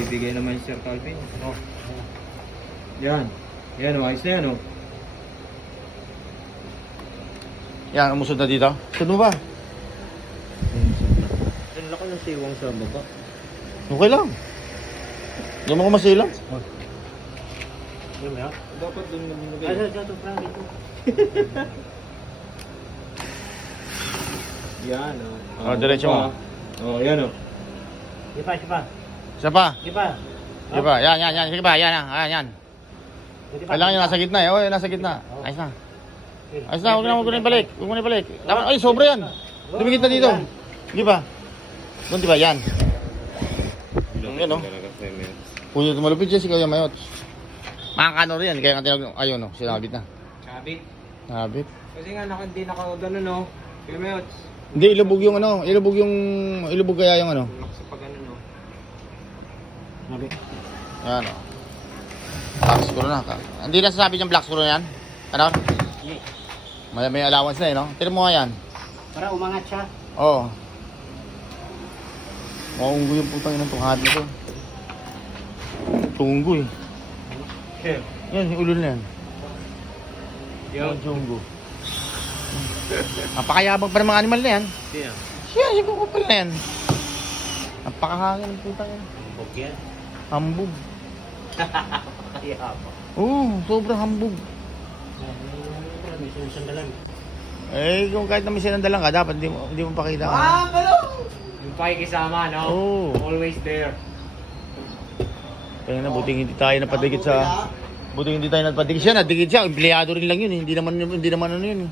bibigay naman si Sir Calvin. Oh. Yan. Yan, ayos na yan, oh. Yan, umusod na dito. Saan mo ba? Ang laki ng siwang sa baba. Okay lang. Hindi mo ko masilang. Ano ba? Dapat doon namin nagay. Ito, Frank, ito. Yan, oh. Oh, diretso mo. Oh, yan, oh. Sipa. Isa pa. Sipa. Sige pa. Yan. Sige pa. Yan. Kailangan yung nasa gitna eh. Oh, yung nasa gitna. Ayos na. Ayos na. Huwag na ibalik. Tama. Ay, sobra yan. Dumikit na dito. Hindi ba? Doon, di ba? Yan. Yan, oh. Puyo tumalupit siya si Kuya Mayot. Makakano rin yan. Kaya nga tinawag, ayun, oh. Sinabit na. Sabit. Sinabit. Kasi nga, hindi nakagano, no? Kaya Mayot. Hindi, ilubog yung ano. Ilubog kaya yung ano. Sa pag ano, no? Yan, oh. Black screw na. Hindi na sasabi niyang black screw na yan. Ano? Yes. May allowance na eh, no? Tira mo nga yan. Para umangat siya. Oo. Maunggo yung putang inang tunghad na to. Tunggo eh. Okay. Yan, yung ulo na yan. Yo. Tunggo. Napakayabang pa ng mga animal na yan. Sino? Siya, yung kukupal na yan. Napakahangin ng putang yan. Bog yan. Hambog. Kaya pa. Oo, sobrang hambog. May sumusandalan. Eh, kung kahit na may sinandalan ka, dapat hindi mo pakita. Yung pakikisama, no? Oo. Always there. Kaya na, buting hindi tayo napadikit sa... Buting hindi tayo napadikit siya, nadikit siya. Empleyado rin lang yun, hindi naman ano yun.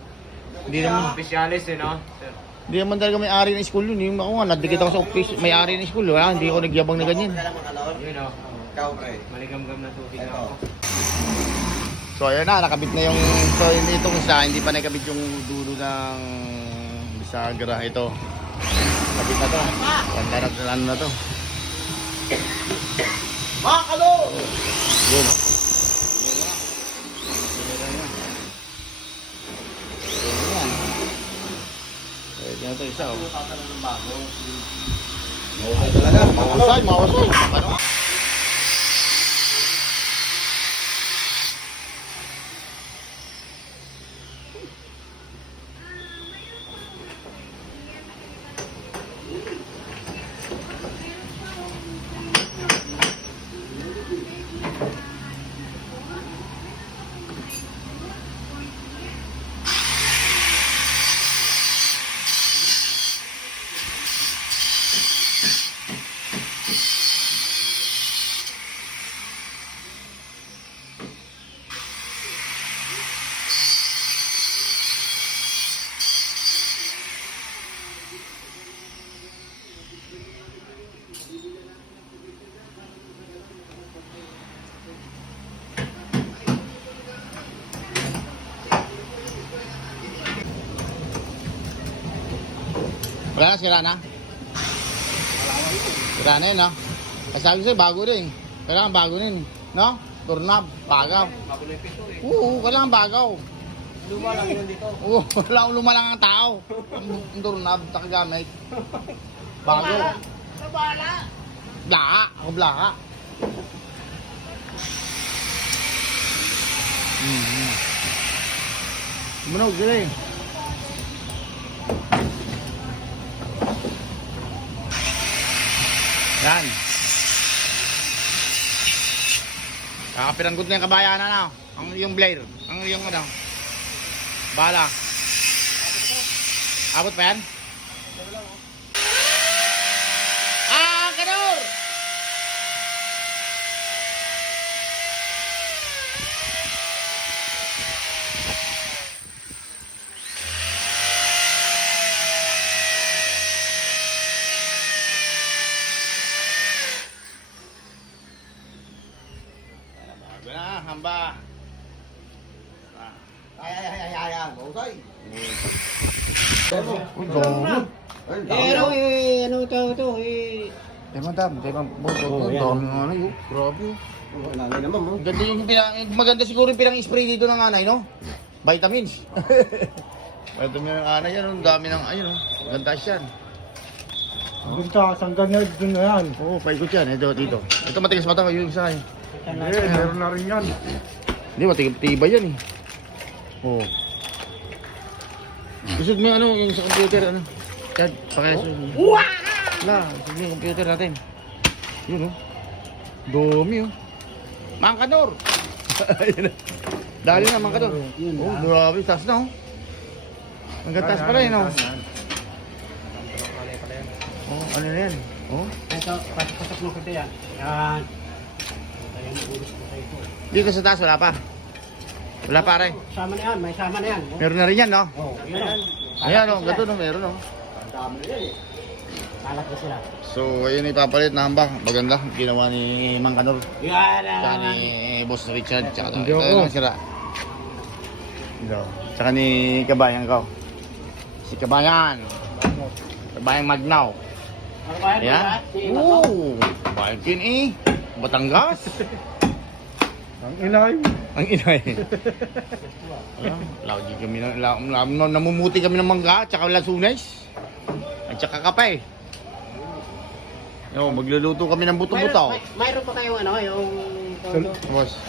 Hindi naman... Specialist, no? Sir. Hindi naman talaga may-ari ng school yun. Yung ako nga, nadikit ako sa office, may-ari ng school. Wala, hindi ako nagyabang na ganyan. Yun, no? Ikaw, pre. Maligam-gam na tubig Ito. ako. So ayun na, nakabit na yung... So itong isa, hindi pa nakabit yung dulo ng bisagra. Ito. Kabit na to. Ganda na ano na to. Makalo! Yun. Pwede na to isa, oh. Okay talaga. Mahusay. Ano? Wala na, sira na? Sira na yun, no? Kasi sabi ko sa'yo, bago rin. Kailangan bago rin. No? Turnab, bagaw. Bago na yung pito, eh. Oo, kailangan bagaw. Luma lang yun dito. Oo, wala akong luma lang ang tao. Ang turnab, nakagamit. Bago. Nabala. Blaka. Ako blaka. Tumunog sila eh. Yan. Kakapiranggot na yung kabayanan na. Yung blade. Yung ano. Bala. Abot pa yan? Ah, kanor! Bago na, hamba. Ay. Mahusay. Uy, gano'n. Ano ito, Madam, Oh, yan. ano yun? Grabe yun. Nanay naman, mo. Ganda yung maganda siguro yung pinang-spray dito ng anay, no? Vitamins. Vitamin ng anay yan, ang dami ng, ayun, ganda siya. Doon sa sanggan na doon na yan. Oo, paikot yan. Ito, dito. Ito matigas pa ito. Yung isa eh. Meron na rin yan. Hindi, matibay yan eh. Oo. Isod mo yung ano, yung sa computer, ano. Chad, pakiasod. Wala, isod mo yung computer natin. Yun oh. Dumi oh. Mangkador! Ayun na. Dali na, Mangkador. Oh, grabe, taas na oh. Hanggang taas pala yun oh. Oh, ano na yan? Oh. Ito, pasok mo kita yan. Yan. Tayo mo ulos mo tayo ito. Dito sa taas, wala pa. Wala pa rin. Sama na yan, may sama na yan. Meron na rin yan, no? Oh, yan. Ayan oh, gato no, meron oh. Ang dami na yan eh. Kalat na sila. So, ayun ipapalit na hamba. Maganda, ginawa ni Mang Kanor. Yan Tsaka na. ni Boss Richard. Tsaka Hindi ito ako. lang sira. Ito. Tsaka ni Kabayan ko. Si Kabayan. Kabayan Magnaw. Ano ba yan? Ayan. Oo. Kabayan kin eh. Batangas. Ang inay. Ang inay. Lagi kami namumuti kami ng mangga. Tsaka lasunes. At tsaka kapay. Yo, magluluto kami ng buto-buto. Mayroon pa kayo ano, yung... Boss.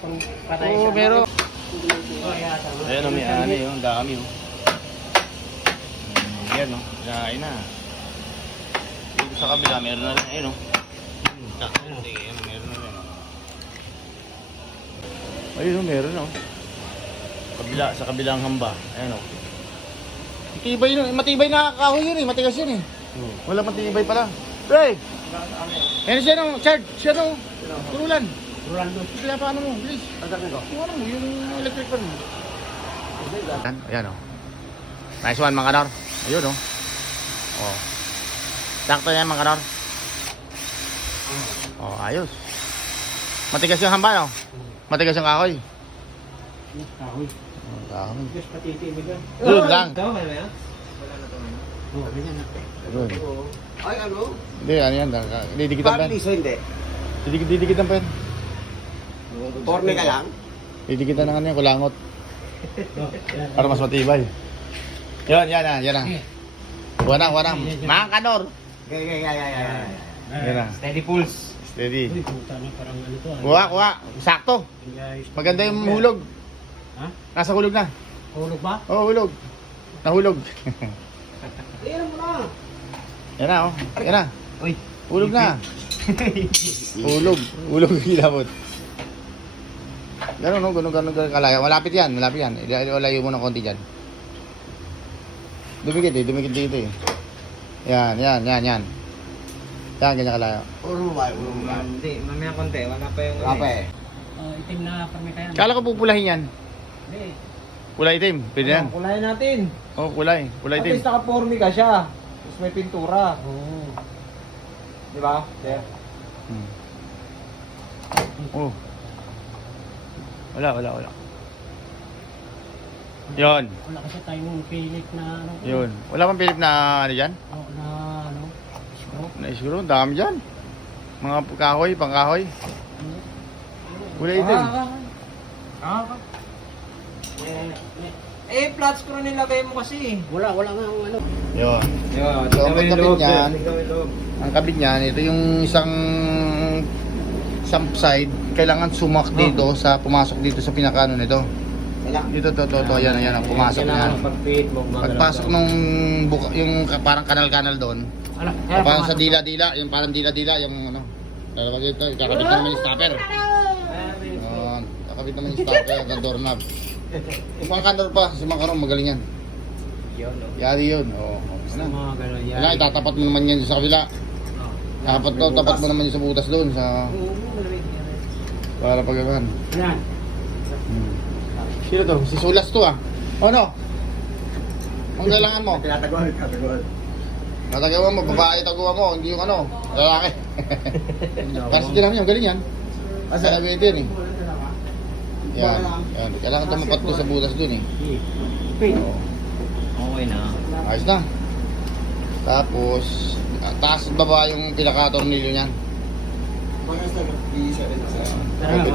Pang patay Oo, ka. meron. Oh, yata. Ayan o, may ani o. Ang dami o. Ayan o. Kain na. Dito sa kabila, meron na rin. Ayan o. Ayan, meron na rin. Ayun o, meron o. Kabila, sa kabilang hamba. Ayan o. Matibay na kahoy yun eh. Matigas yun eh. Wala matibay pala. Pre! Ayan siya no. Chard! Siya no. Turulan. Rolando. Kaya paano mo? Bilis. Pagdating ko. Yung ano mo, yung electric fan mo. Ayan o. Nice one, mga kanor. Ayun o. Oh. Sakto yan, mga kanor. Oh, ayos. Matigas yung hamba, no? Matigas yung kahoy. Kahoy. Oh, kahoy. Just patitibig yan. Yun lang. Ito, may yan? Wala na to. Oh, ganyan na. Yun. Ay, ano? Hindi, ano yan. Didikitan pa yan. Pabiliso, hindi. Didikitan pa yan. Porne ka lang. Didikitan na ano yan, kulangot. Oh, yan. Para mas matibay. Yan, yan na, yan na. Wanang. Mga kanor. Gaya. Yan na. Steady pulse. Steady. Uy, puta na parang ano to. Kuha. Sakto. Guys. Maganda yung hulog. Ha? Nasa hulog na. Hulog ba? Oo, hulog. Nahulog. Iyan mo na. Yan na, oh. Yan na. Uy. Hulog na. Hulog yung kilabot. Ganun, no? Ganun kalaya. Malapit yan. Ilayo mo ng konti dyan. Dumikit dito eh. Yan. Yan, ganyan kalaya. Puro ba? Hindi, mamaya konti. Wala pa yung... Wala pa eh. Oh, itim na kami kaya. Kala ko pupulahin yan. Hindi. Kulay itim. Pwede yan. Kulayan natin. Oh, kulay. Kulay At itim. least naka-formi ka siya. Tapos may pintura. Oo. Di ba? Sir? Oh. Wala. Yon. Wala kasi tayong pilit na ano. Yun. Wala bang Philip na ano dyan? Oh, na ano. Screw. Siguro, dami dyan. Mga kahoy, pangkahoy. Kulay itim. Flat screw nilagay mo kasi. Wala nga ang ano. Yun. Yun, So, ang pagkabit niyan, tingnan mo yung loob. ang kabit niyan, ito yung isang side, kailangan sumak dito sa pumasok dito sa pinakano nito. Dito to, yan ang pumasok Kailangan niyan. pag-fit mo. Pagpasok nung yung parang kanal-kanal doon, Ala, parang sa dila-dila, yung parang dila-dila, yung ano, lalabas dito, kakabit naman yung stopper. Yun, kakabit naman yung stopper, ang doorknob. Yung mga kanal pa, si Mang Kanor, magaling yan. Yun, no? Yari yun, oo. Ano? mga gano'n yan. Wala, itatapat mo naman yan sa kabila. Tapat mo naman yung sa butas doon sa para pagawan. Yan. Sino to? Si Sulas to ah. O no? Ang kailangan mo? Tinataguan. Natagawa mo, babae taguwa mo, hindi yung ano, lalaki. Kasi din naman yung galing yan. Kasi nabit yan eh. Yan. Kailangan tumapat ko sa butas doon eh. Oo. Okay na. Ayos na. Tapos, taas at baba yung pinaka-tornilyo niyan.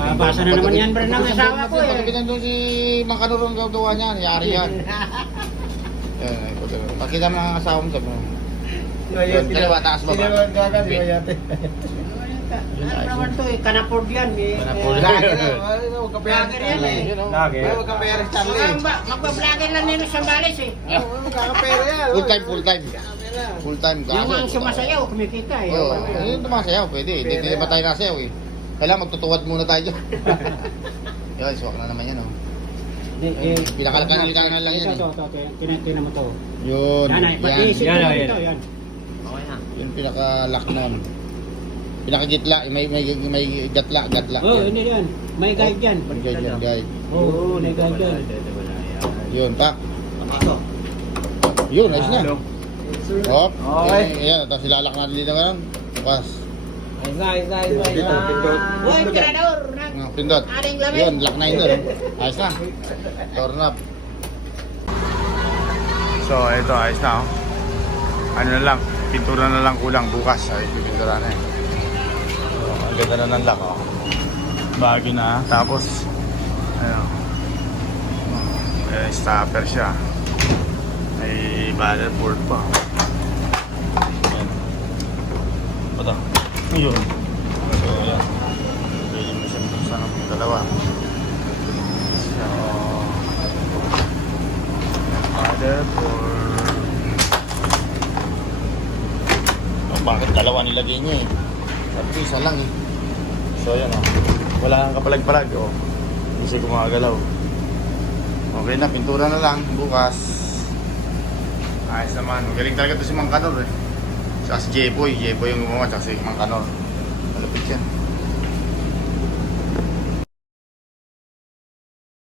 Mabasa na naman yan, Bren, ng asawa ko eh. Pagkakitan doon si Mang Kanor ang gagawa niyan, yari yan. Yan, pakita mo ang asawa mo sabi mo. Yun, kaliwa, taas, baba. Gaga, di ba yate? Ano naman to eh, kanapord yan eh. Kanapord. Lagi na. Huwag ka Vlogger yan eh. Yun, oh. Lagi. Huwag ka pera, Charlie. Magbablogger lang nino sa balis eh. Huwag ka pera yan. Full time, full time. Full time kaso. Yung ang sumasayaw, kumikita eh. Oo, yun tumasayaw, pwede. Hindi ba tayo nasayaw eh. Kailangan magtutuwad muna tayo dyan. Yan, swak na naman yan oh. Pinakalakan lang yan eh. Ito, tinatina mo to. Yun, Yan ay, pag-iisip yan. mo Yan, dito, yan. yan. Okay na. Yung pinaka-lock nun. Pinaka-gitla, may gatla. Oh, hindi yan. May guide yan. Guide yan, guide. Oo, may guide yan. Yun, tak. Papasok. Yun, ayos na. Hop. Okay. Ayan, tapos ilalak natin dito ngayon. Bukas. Dito, pindot. Uy, tirador! Pindot. Aling lamig. Yun, lock na yun doon. Ayos na. Torn up. So, ito, ayos na oh. Ano na lang, pintura na lang kulang bukas. Ay, pipintura na eh. So, ang ganda na ng lock oh. Bagay na, tapos ayun. Stopper siya. May battleboard pa. Ayan. Ito. Ayun. So, ayan. Pwede mo siya buksan ng dalawa. So, battleboard. Oh, bakit dalawa nilagay niya eh? Sabi ko isa lang eh. So, ayan oh. Wala kang kapalag-palag oh. Hindi siya gumagalaw. Okay na, pintura na lang bukas. Ayos naman. Magaling talaga to si Mang Kanor eh. Saka si Jepoy yung gumawa, saka si Mang Kanor. Malapit yan.